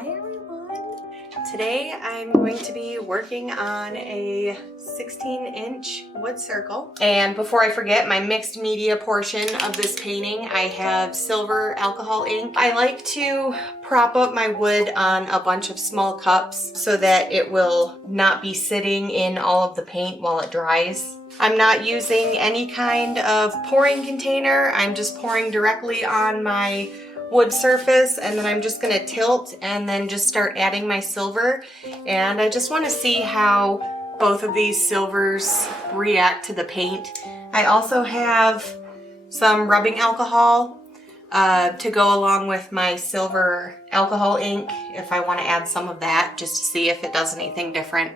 Hi everyone! Today I'm going to be working on a 16-inch wood circle. And before I forget, my mixed media portion of this painting, I have silver alcohol ink. I like to prop up my wood on a bunch of small cups so that it will not be sitting in all of the paint while it dries. I'm not using any kind of pouring container. I'm just pouring directly on my wood surface, and then I'm just gonna tilt and then just start adding my silver. And I just wanna see how both of these silvers react to the paint. I also have some rubbing alcohol to go along with my silver alcohol ink if I wanna add some of that just to see if it does anything different.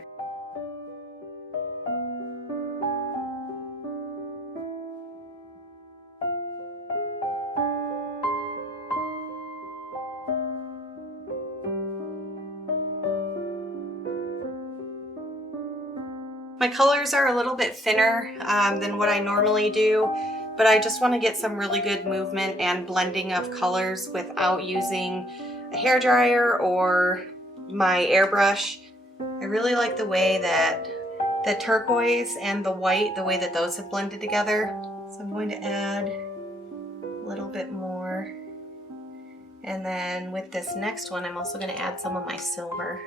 My colors are a little bit thinner than what I normally do, but I just want to get some really good movement and blending of colors without using a hairdryer or my airbrush. I really like the way that the turquoise and the white, the way that those have blended together. So I'm going to add a little bit more. And then with this next one, I'm also going to add some of my silver.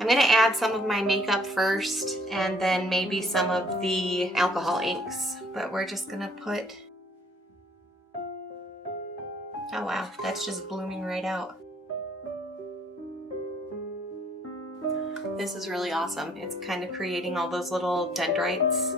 I'm going to add some of my makeup first and then maybe some of the alcohol inks, but we're just going to put, oh wow, that's just blooming right out. This is really awesome. It's kind of creating all those little dendrites.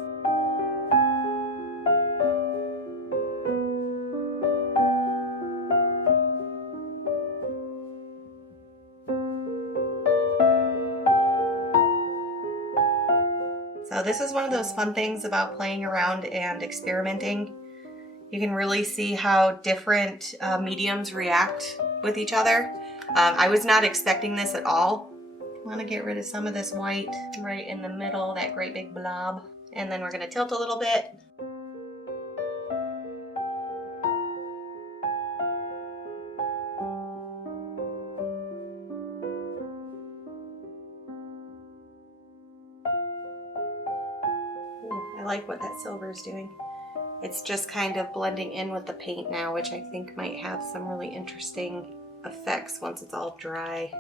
So this is one of those fun things about playing around and experimenting. You can really see how different mediums react with each other. I was not expecting this at all. I want to get rid of some of this white right in the middle, that great big blob. And then we're going to tilt a little bit. I like what that silver is doing. It's just kind of blending in with the paint now, which I think might have some really interesting effects once it's all dry.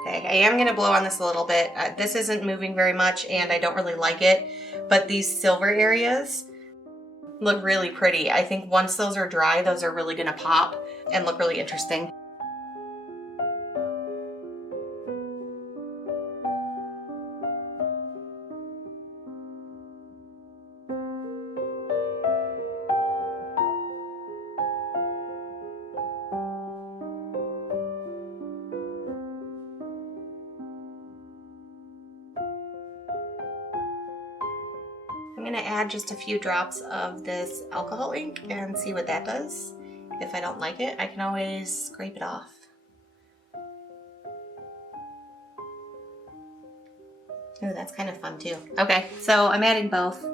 Okay, I am gonna blow on this a little bit. This isn't moving very much and I don't really like it, but these silver areas look really pretty. I think once those are dry, those are really gonna pop and look really interesting. I'm gonna add just a few drops of this alcohol ink and see what that does. If I don't like it, I can always scrape it off. Ooh, that's kind of fun too. Okay, so I'm adding both.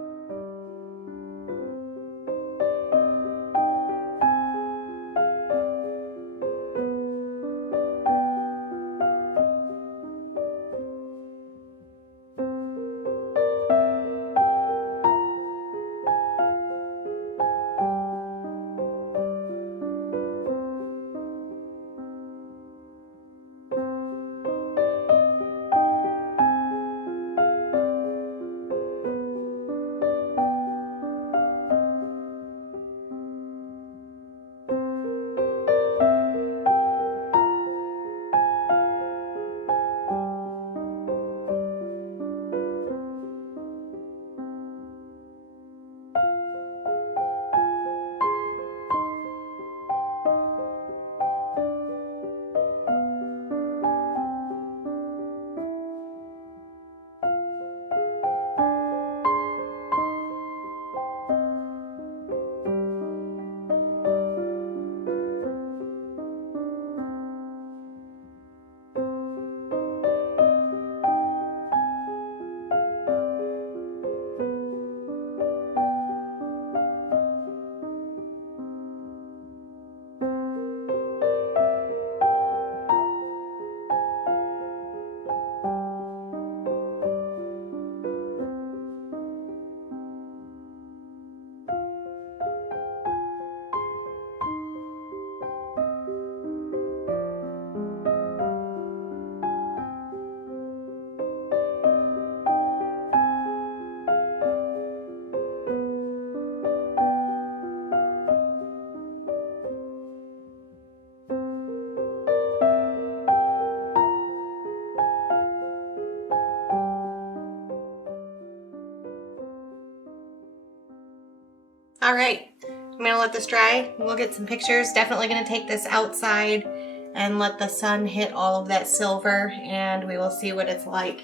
All right, I'm gonna let this dry. We'll get some pictures. Definitely gonna take this outside and let the sun hit all of that silver, and we will see what it's like.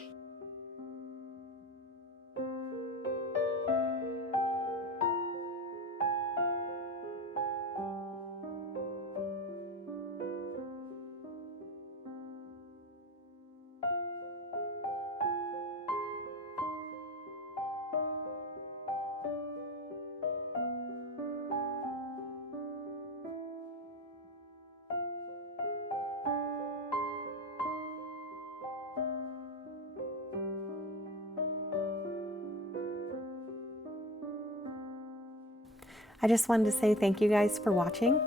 I just wanted to say thank you guys for watching.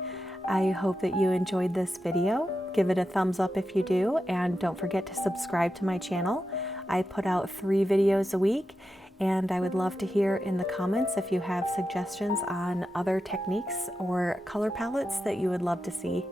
I hope that you enjoyed this video. Give it a thumbs up if you do, and don't forget to subscribe to my channel. I put out 3 videos a week, and I would love to hear in the comments if you have suggestions on other techniques or color palettes that you would love to see.